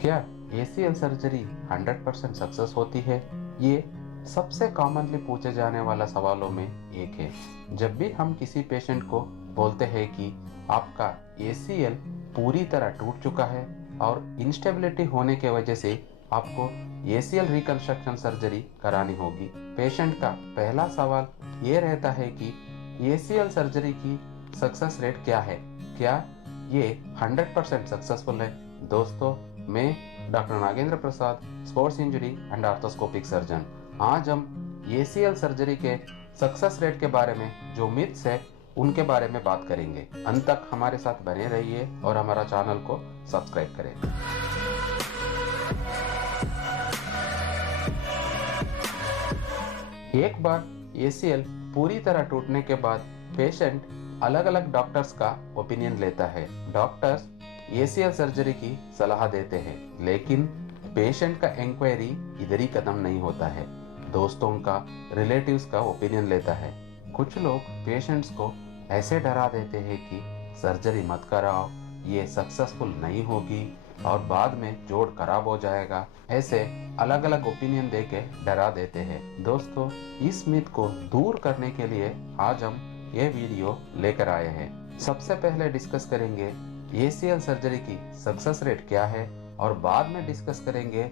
क्या ACL surgery 100% success होती है? ये सबसे कॉमनली पूछे जाने वाला सवालों में एक है। जब भी हम किसी पेशेंट को बोलते हैं कि आपका ACL पूरी तरह टूट चुका है और इंस्टेबिलिटी होने के वजह से आपको ACL रिकंस्ट्रक्शन सर्जरी करानी होगी, पेशेंट का पहला सवाल ये रहता है कि ACL सर्जरी की सक्सेस रेट क्या है? क्या ये 100% सक्सेसफुल है? दोस्तों, मैं doctor Nagendra Prasad, sports injury and arthroscopic surgeon. आज हम ACL सर्जरी के सक्सेस रेट के बारे में जो मिथ्स है उनके बारे में बात करेंगे। अंत तक हमारे साथ बने रहिए और हमारा चैनल को सब्सक्राइब करें। एक बार ACL पूरी तरह टूटने के बाद पेशेंट अलग अलग डॉक्टर्स का ओपिनियन लेता है। डॉक्टर्स ACL सर्जरी की सलाह देते हैं, लेकिन पेशेंट का इंक्वायरी इधर ही खत्म नहीं होता है। दोस्तों का, रिलेटिव्स का ओपिनियन लेता है। कुछ लोग पेशेंट्स को ऐसे डरा देते हैं कि सर्जरी मत कराओ, ये सक्सेसफुल नहीं होगी और बाद में जोड़ खराब हो जाएगा। ऐसे अलग अलग ओपिनियन देके डरा देते हैं। दोस्तों, इस मिथ को दूर करने के लिए आज हम ये वीडियो लेकर आए हैं। सबसे पहले डिस्कस करेंगे ACL सर्जरी की सक्सेस रेट क्या है और बाद में डिस्कस करेंगे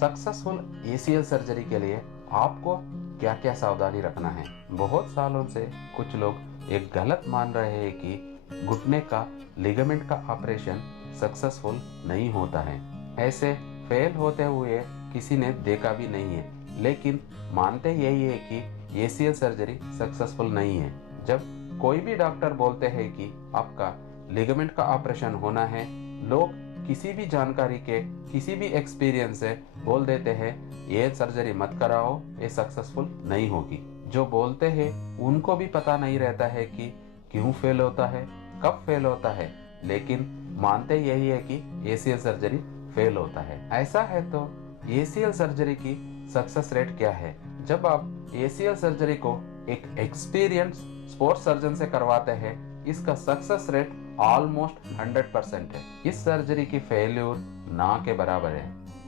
सक्सेसफुल ACL सर्जरी के लिए आपको क्या क्या सावधानी रखना है। बहुत सालों से कुछ लोग एक गलत मान रहे हैं कि घुटने का लिगामेंट का ऑपरेशन सक्सेसफुल नहीं होता है। ऐसे फेल होते हुए किसी ने देखा भी नहीं है, लेकिन मानते यही है कि ACL सर्जरी सक्सेसफुल नहीं है। जब कोई भी डॉक्टर बोलते हैं कि आपका लिगामेंट का ऑपरेशन होना है, लोग किसी भी जानकारी के, किसी भी एक्सपीरियंस से बोल देते हैं ये सर्जरी मत कराओ, ये सक्सेसफुल नहीं होगी। जो बोलते हैं उनको भी पता नहीं रहता है कि क्यों फेल होता है, कब फेल होता है, लेकिन मानते यही है कि ACL सर्जरी फेल होता है। ऐसा है तो ACL सर्जरी की सक्सेस रेट क्या है? जब आप ACL सर्जरी को एक एक्सपीरियंस स्पोर्ट्स सर्जन से करवाते हैं, इसका सक्सेस रेट ऑलमोस्ट 100% है। इस सर्जरी की फेल्यूर ना के बराबर है।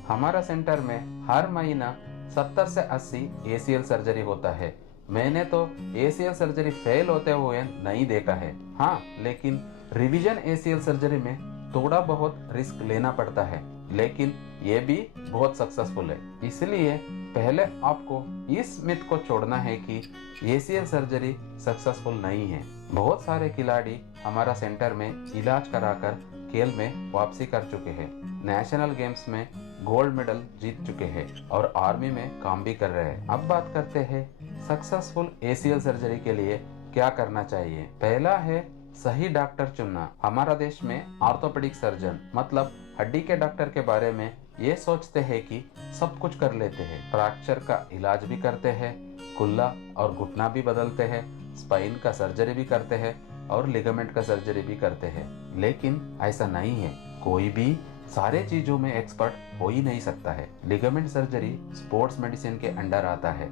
हमारा सेंटर में हर महीना 70 से 80 ACL सर्जरी होता है। मैंने तो ACL सर्जरी फेल होते हुए नहीं देखा है। हाँ, लेकिन रिवीजन ACL सर्जरी में थोड़ा बहुत रिस्क लेना पड़ता है, लेकिन ये भी बहुत सक्सेसफुल है। इसलिए पहले आपको इस मिथ को छोड़ना है कि ACL सर्जरी सक्सेसफुल नहीं है। बहुत सारे खिलाड़ी हमारा सेंटर में इलाज कराकर खेल में वापसी कर चुके हैं, नेशनल गेम्स में गोल्ड मेडल जीत चुके हैं और आर्मी में काम भी कर रहे हैं। अब बात करते हैं सक्सेसफुल ACL सर्जरी के लिए क्या करना चाहिए। पहला है सही डॉक्टर चुनना। हमारा देश में ऑर्थोपेडिक सर्जन मतलब हड्डी के डॉक्टर के बारे में ये सोचते हैं कि सब कुछ कर लेते हैं। फ्रैक्चर का इलाज भी करते हैं, कुल्ला और घुटना भी बदलते हैं, स्पाइन का सर्जरी भी करते हैं और लिगामेंट का सर्जरी भी करते हैं। लेकिन ऐसा नहीं है, कोई भी सारे चीजों में एक्सपर्ट हो ही नहीं सकता है। लिगामेंट सर्जरी स्पोर्ट्स मेडिसिन के अंडर आता है।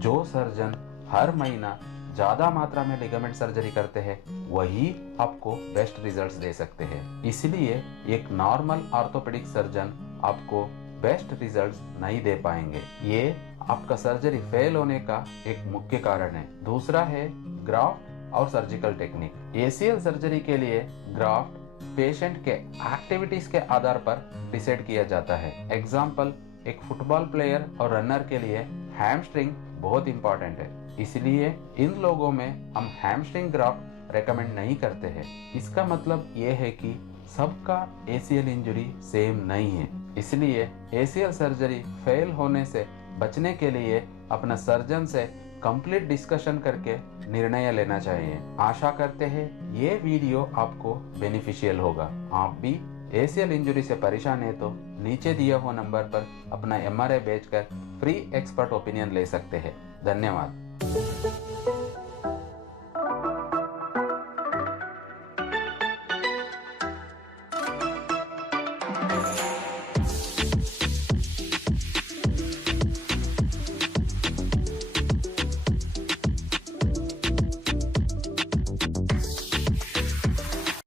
जो सर्जन हर महीना ज्यादा मात्रा में लिगामेंट सर्जरी करते हैं वही आपको बेस्ट रिजल्ट्स दे सकते हैं। इसलिए एक नॉर्मल ऑर्थोपेडिक सर्जन आपको बेस्ट रिजल्ट्स नहीं दे पाएंगे। ये आपका सर्जरी फेल होने का एक मुख्य कारण है। दूसरा है ग्राफ्ट और सर्जिकल टेक्निक। ACL सर्जरी के लिए ग्राफ्ट पेशेंट के एक्टिविटीज के आधार पर डिसाइड किया जाता है। एग्जाम्पल, एक फुटबॉल प्लेयर और रनर के लिए हैमस्ट्रिंग बहुत इंपॉर्टेंट है, इसलिए इन लोगों में हम हैमस्ट्रिंग ग्राफ्ट रेकमेंड नहीं करते हैं। इसका मतलब ये है कि सबका ACL इंजरी सेम नहीं है, इसलिए ACL सर्जरी फेल होने से बचने के लिए अपना सर्जन से कंप्लीट डिस्कशन करके निर्णय लेना चाहिए। आशा करते हैं ये वीडियो आपको बेनिफिशियल होगा। आप भी ACL इंजरी से परेशान है तो नीचे दिए हुए नंबर पर अपना MRI भेजकर फ्री एक्सपर्ट ओपिनियन ले सकते हैं। धन्यवाद।